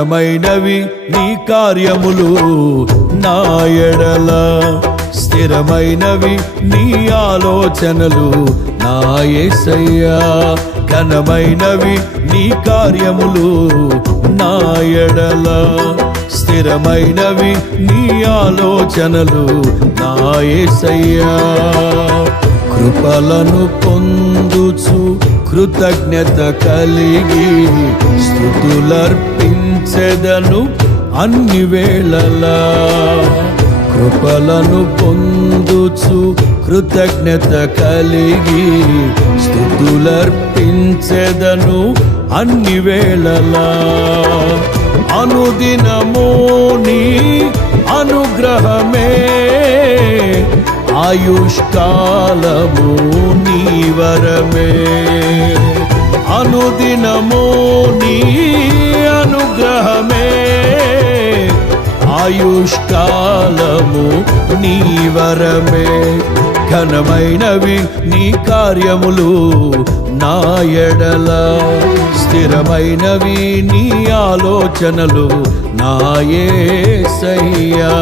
ఘనమైనవి నీ కార్యములు నా ఎడల, స్థిరమైనవి నీ ఆలోచనలు నా యేసయ్యా. ఘనమైనవి నీ కార్యములు నా ఎడల, స్థిరమైనవి నీ ఆలోచనలు నా యేసయ్యా. కృపలను పొందుచు కృతజ్ఞత కలిగి స్తుతులర్పించెదను అన్ని వేళలా. కృపలను పొందుచు కృతజ్ఞత కలిగి స్తుతులర్పించెదను అన్ని వేళలా. అనుదినము నీ అనుగ్రహమే, ఆయుష్కాలము నీ వరమే. అనుదినము నీ అనుగ్రహమే, ఆయుష్కాలము నీ వరమే. ఘనమైనవి నీ కార్యములు నా ఎడల, స్థిరమైనవి నీ ఆలోచనలు నా యేసయ్యా.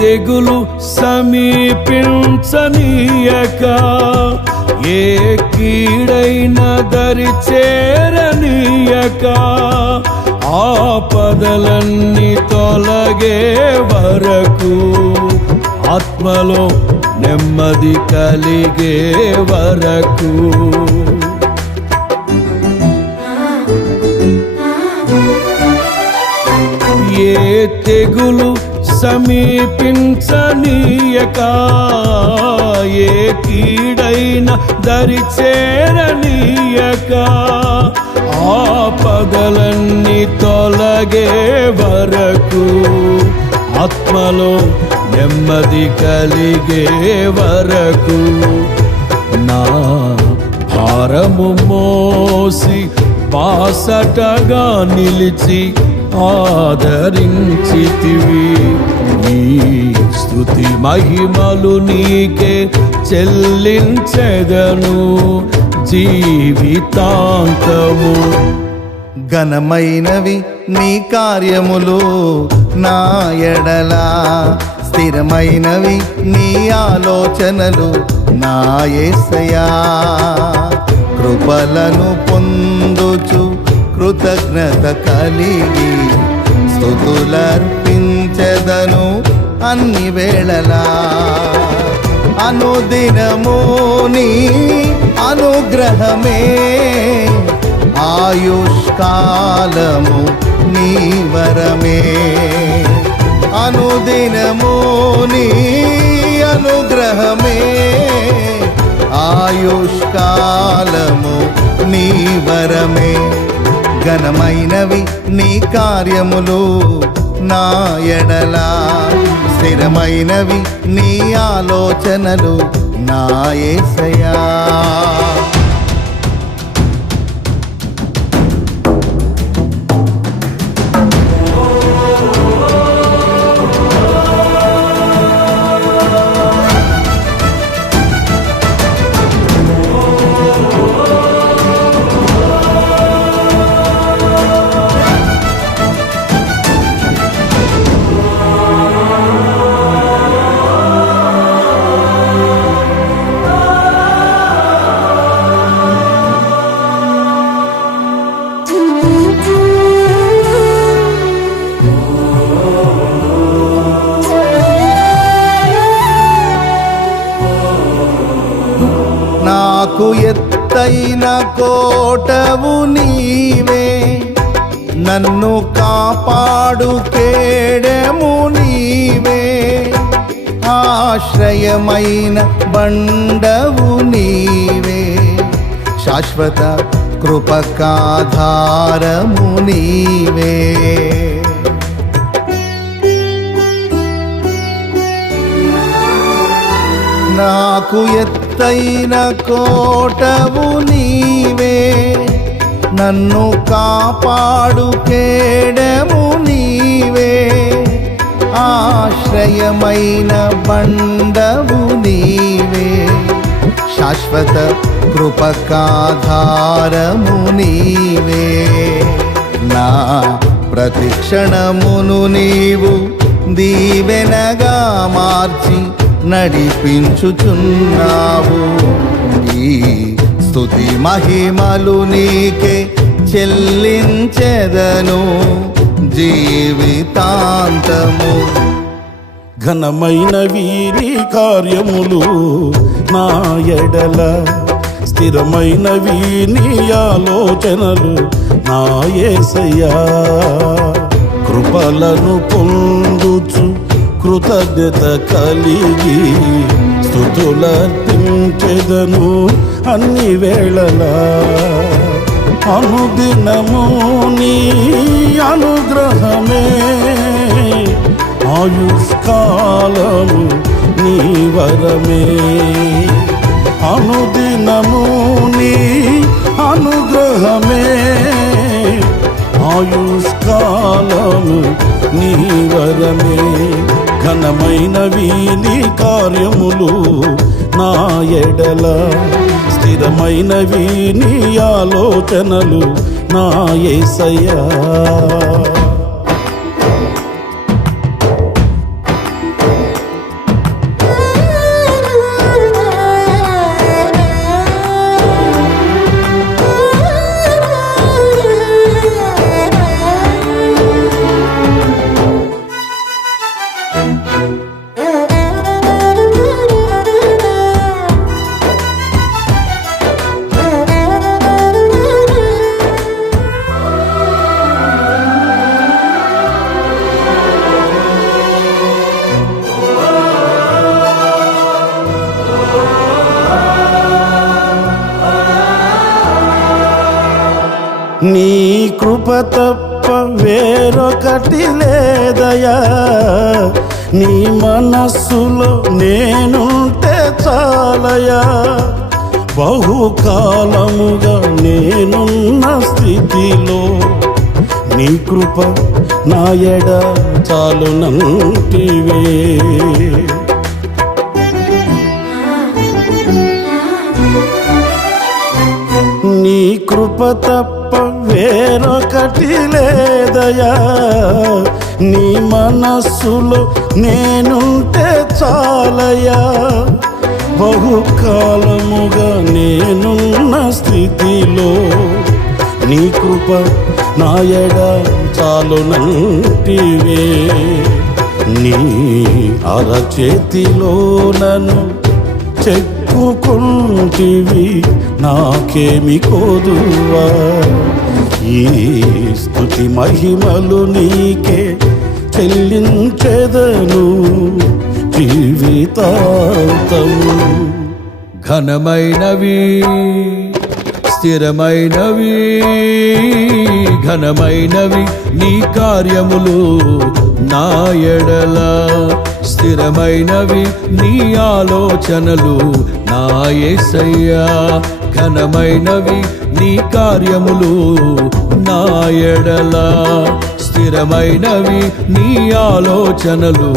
తెగులు సమీపించనీయక, ఏ కీడైన దరి చేరనీయక, ఆపదలన్నీ తొలగే వరకు, ఆత్మలో నెమ్మది కలిగే వరకు. ఏ తెగులు సమీపించనీయక, ఏ కీడైన దరి చేరనీయక, ఆపదలన్నీ తొలగే వరకు, ఆత్మలో నెమ్మది కలిగే వరకు. నా భారము మోసి బాసటగా నిలిచి ఆదరించితివి. నీ స్తుతి మహిమలు నీకే చెల్లించెదను జీవితాంతము. ఘనమైనవి నీ కార్యములు నా ఎడల, స్థిరమైనవి నీ ఆలోచనలు నా యేసయ్యా. కృపలను పొందుచు కృతజ్ఞత కలిగి స్తుతులర్పించెదను అన్ని వేళలా. అనుదినము నీ అనుగ్రహమే, ఆయుష్కాలము నీ వరమే. అనుదినము నీ అనుగ్రహమే, ఆయుష్కాలము నీ వరమే. ఘనమైనవి నీ కార్యములు నా ఎడల, స్థిరమైనవి నీ ఆలోచనలు నా యేసయ్యా. నాకు ఎత్తైన కోటవు నీవే, నన్ను కాపాడు కేడెము నీవే, ఆశ్రయమైన బండవు నీవే, శాశ్వత కృపకాధారము నీవే. నాకు ఎత్తైన కోటవు నీవే, నన్ను కాపాడు కేడెము నీవే, ఆశ్రయమైన బండవు నీవే, శాశ్వత కృపకాధారము నీవే. నా ప్రతిక్షణమును నీవు దీవెనగా మార్చి నడిపించుచున్నావు. ఈ స్తుతి మహిమలు నీకే చెల్లించెదను జీవితాంతము. ఘనమైన వీరి కార్యములు నా ఎడల, స్థిరమైన వీని ఆలోచనలు నా యేసయ్యా. కృపలను పొందుచు కృతజ్ఞత కలిగి స్తుతులర్పించెదను అన్ని వేళలా. అనుదినము నీ అనుగ్రహమే, ఆయుష్కాలము నీ వరమే. అనుదినము నీ అనుగ్రహమే, ఆయుష్కాలము నీ వరమే. ఘనమైనవి నీ కార్యములు నా ఎడల, స్థిరమైనవి నీ ఆలోచనలు నా యేసయ్యా. నీ కృప తప్ప వేరొకటి లేదయా, నీ మనస్సులో నేనుంటే చాలయా. బహుకాలముగా నేనున్న స్థితిలో నీ కృప నా ఎడ చాలునంటివే. నీ కృప తప్ప వేరొకటి లేదయా, నీ మనస్సులో నేనుంటే చాలయా. బహుకాలముగా నేనున్న స్థితిలో నీ కృప నా ఎడ చాలునంటివే. నీ అరచేతిలో నన్ను చెక్కుకుంటివి, నాకేమి కోదువా. ఈ స్తుతి మహిమలు నీకే చెల్లించెదను జీవితాంతము. ఘనమైనవి స్థిరమైనవి, ఘనమైనవి నీ కార్యములు నా ఎడల, స్థిరమైనవి నీ ఆలోచనలు నా యేసయ్యా. ఘనమైనవి నీ కార్యములు నా ఎడల, స్థిరమైనవి నీ ఆలోచనలు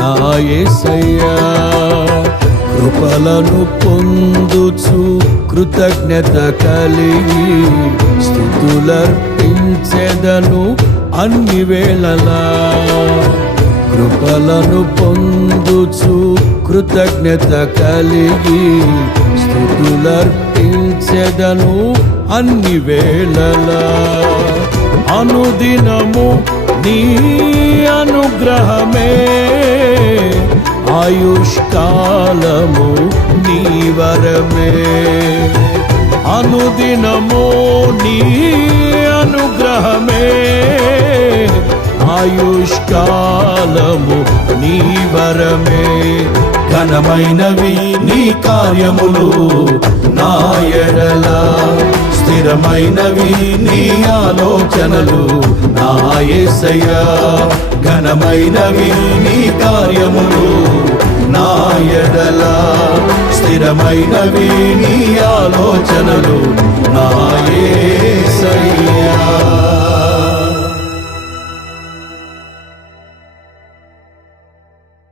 నా యేసయ్యా. కృపలను పొందుచు కృతజ్ఞత కలిగి స్తుతులర్పించెదను అన్ని వేళలా. కృపలను పొందుచు కృతజ్ఞత కలిగి స్తుతులర్పించెదను అన్ని వేళలా. అనుదినము నీ అనుగ్రహమే, ఆయుష్కాలము నీ వరమే. అనుదినము నీ అనుగ్రహమే, ఆయుష్కాలము నీ వరమే. ఘనమైనవి నీ కార్యములు నా ఎడల, స్థిరమైనవి నీ ఆలోచనలు నా యేసయ్యా. ఘనమైనవి నీ కార్యములు నా ఎడల, స్థిరమైనవి నీ ఆలోచనలు నా యేసయ్యా.